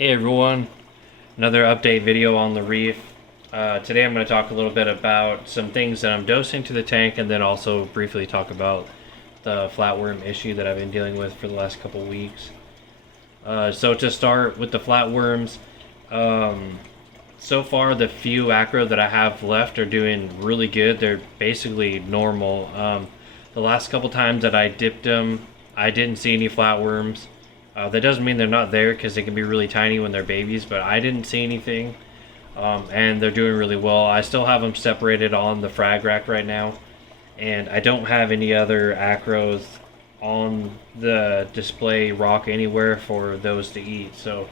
Hey everyone, another update video on the Reef. Today I'm going to talk a little bit about some things that I'm dosing to the tank and then also briefly talk about the flatworm issue that I've been dealing with for the last couple weeks. So to start with the flatworms, so far the few acro that I have left are doing really good. They're basically normal. The last couple times that I dipped them, I didn't see any flatworms. That doesn't mean they're not there because they can be really tiny when they're babies, but I didn't see anything, and they're doing really well. I still have them separated on the frag rack right now, and I don't have any other acros on the display rock anywhere for those to eat. So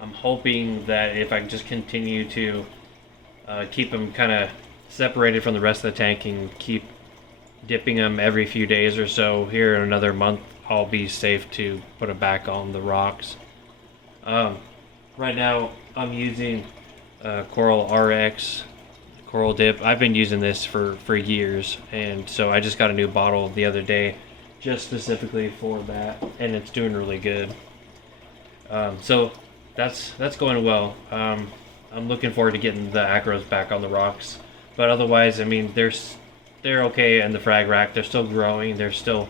I'm hoping that if I can just continue to keep them kind of separated from the rest of the tank and keep dipping them every few days or so, here in another month I'll be safe to put it back on the rocks. Right now I'm using Coral RX Coral Dip. I've been using this for years, and so I just got a new bottle the other day just specifically for that, and it's doing really good. So that's going well. I'm looking forward to getting the acros back on the rocks, but otherwise, I mean, they're okay in the frag rack. They're still growing. They're still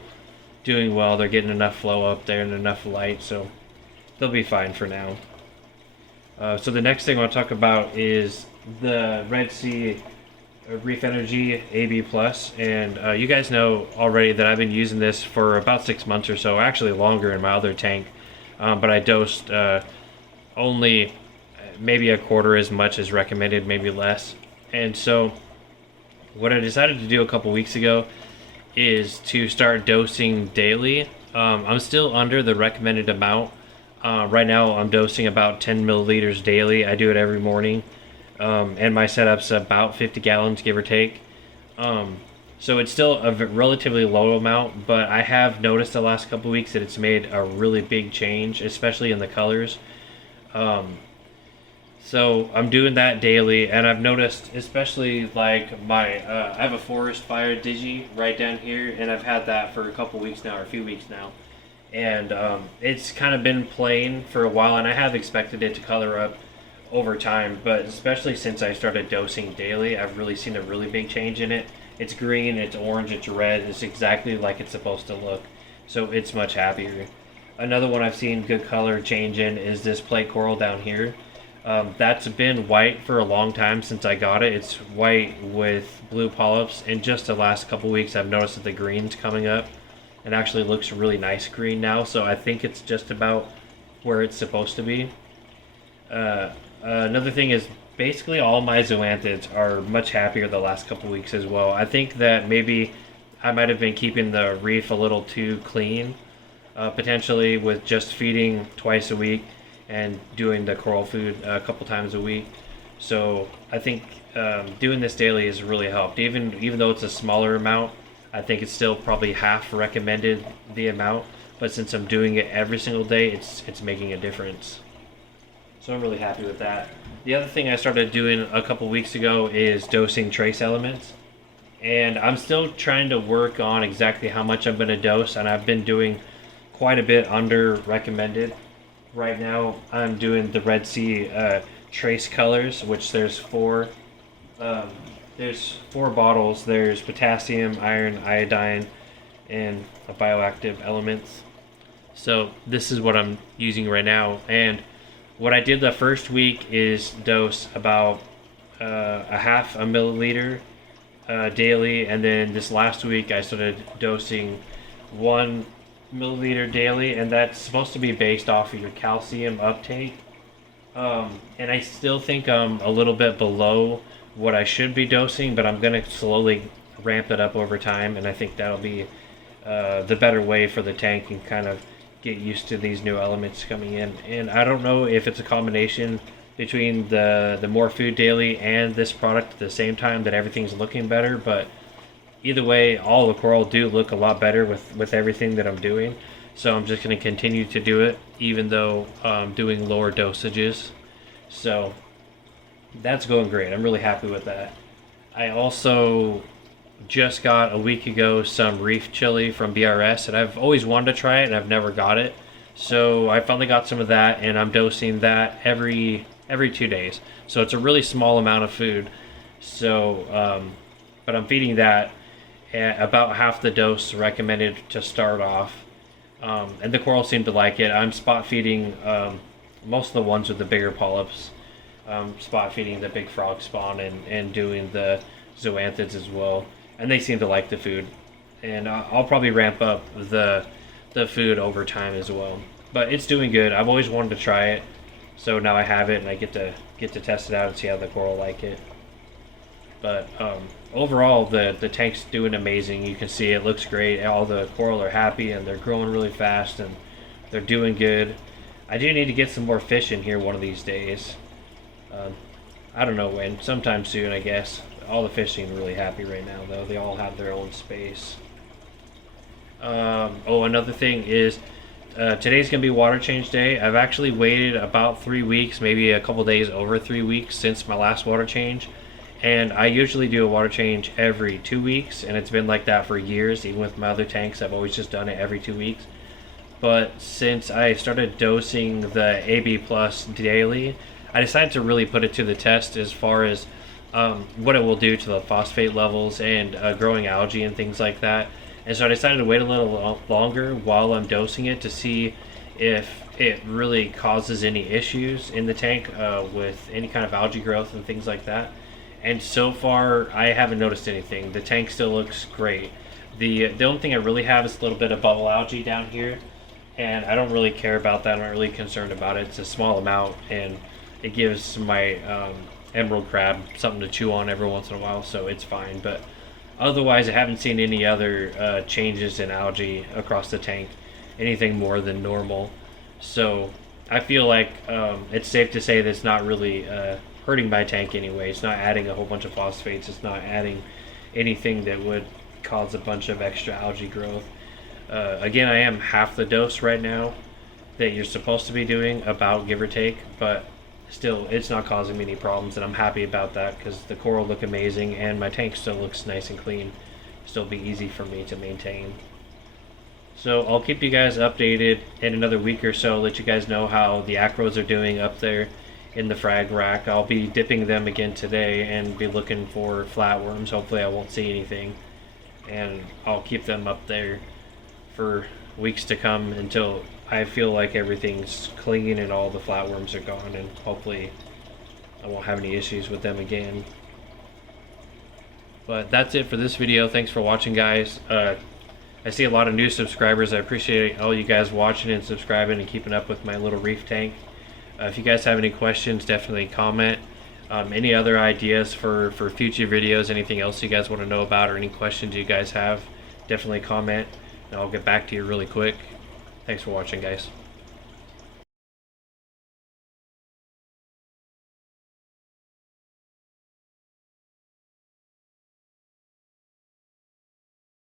doing well. They're getting enough flow up there and enough light, so they'll be fine for now. So the next thing I want to talk about is the Red Sea Reef Energy AB Plus, and you guys know already that I've been using this for about 6 months or so, actually longer in my other tank, but I dosed only maybe a quarter as much as recommended, maybe less. And so what I decided to do a couple weeks ago is to start dosing daily. I'm still under the recommended amount. Right now I'm dosing about 10 milliliters daily. I do it every morning, and my setup's about 50 gallons, give or take. So it's still a relatively low amount, but I have noticed the last couple weeks that it's made a really big change, especially in the colors. So I'm doing that daily, and I've noticed, especially like my, I have a forest fire digi right down here, and I've had that for a couple weeks now, or a few weeks now, and it's kind of been plain for a while, and I have expected it to color up over time, but especially since I started dosing daily, I've really seen a really big change in it. It's green, it's orange, it's red, it's exactly like it's supposed to look, so it's much happier. Another one I've seen good color change in is this plate coral down here. That's been white for a long time since I got it. It's white with blue polyps, and just the last couple weeks I've noticed that the green's coming up and actually looks really nice green now, so I think it's just about where it's supposed to be. Another thing is basically all my zoanthids are much happier the last couple weeks as well. I think that maybe I might have been keeping the reef a little too clean, potentially with just feeding twice a week and doing the coral food a couple times a week. So I think doing this daily has really helped. Even though it's a smaller amount, I think it's still probably half recommended the amount. But since I'm doing it every single day, it's making a difference. So I'm really happy with that. The other thing I started doing a couple weeks ago is dosing trace elements. And I'm still trying to work on exactly how much I'm going to dose, and I've been doing quite a bit under recommended. Right now I'm doing the Red Sea trace colors, which there's four bottles. There's potassium, iron, iodine, and bioactive elements. So this is what I'm using right now, and what I did the first week is dose about a half a milliliter daily, and then this last week I started dosing 1 milliliter daily, and that's supposed to be based off of your calcium uptake. And I still think I'm a little bit below what I should be dosing, but I'm going to slowly ramp it up over time, and I think that'll be the better way for the tank and kind of get used to these new elements coming in. And I don't know if it's a combination between the more food daily and this product at the same time that everything's looking better, but either way, all the coral do look a lot better with everything that I'm doing. So I'm just going to continue to do it, even though I'm doing lower dosages. So that's going great. I'm really happy with that. I also just got a week ago some reef chili from BRS, and I've always wanted to try it and I've never got it. So I finally got some of that, and I'm dosing that every 2 days. So it's a really small amount of food. So, but I'm feeding that at about half the dose recommended to start off. And the coral seem to like it. I'm spot feeding most of the ones with the bigger polyps. Spot feeding the big frog spawn and doing the zoanthids as well. And they seem to like the food. And I'll probably ramp up the food over time as well. But it's doing good. I've always wanted to try it. So now I have it, and I get to test it out and see how the coral like it. But overall, the tank's doing amazing. You can see it looks great. All the coral are happy, and they're growing really fast, and they're doing good. I do need to get some more fish in here one of these days. I don't know when. Sometime soon, I guess. All the fish seem really happy right now, though. They all have their own space. Another thing is today's going to be water change day. I've actually waited about 3 weeks, maybe a couple days over 3 weeks since my last water change. And I usually do a water change every 2 weeks, and it's been like that for years. Even with my other tanks, I've always just done it every 2 weeks. But since I started dosing the AB Plus daily, I decided to really put it to the test as far as what it will do to the phosphate levels and growing algae and things like that. And so I decided to wait a little longer while I'm dosing it to see if it really causes any issues in the tank with any kind of algae growth and things like that. And so far, I haven't noticed anything. The tank still looks great. The only thing I really have is a little bit of bubble algae down here, and I don't really care about that. I'm not really concerned about it. It's a small amount, and it gives my emerald crab something to chew on every once in a while, so it's fine. But otherwise, I haven't seen any other changes in algae across the tank, anything more than normal. So I feel like it's safe to say that it's not really hurting my tank anyway. It's not adding a whole bunch of phosphates. It's not adding anything that would cause a bunch of extra algae growth. Again, I am half the dose right now that you're supposed to be doing, about give or take, but still, it's not causing me any problems, and I'm happy about that because the coral look amazing and my tank still looks nice and clean. Still be easy for me to maintain. So I'll keep you guys updated in another week or so, let you guys know how the acros are doing up there in the frag rack. I'll be dipping them again today and be looking for flatworms. Hopefully I won't see anything, and I'll keep them up there for weeks to come until I feel like everything's clean and all the flatworms are gone, and hopefully I won't have any issues with them again. But that's it for this video. Thanks for watching, guys. I see a lot of new subscribers. I appreciate all you guys watching and subscribing and keeping up with my little reef tank. If you guys have any questions, definitely comment. Any other ideas for future videos, anything else you guys want to know about, or any questions you guys have, definitely comment, and I'll get back to you really quick. Thanks for watching, guys.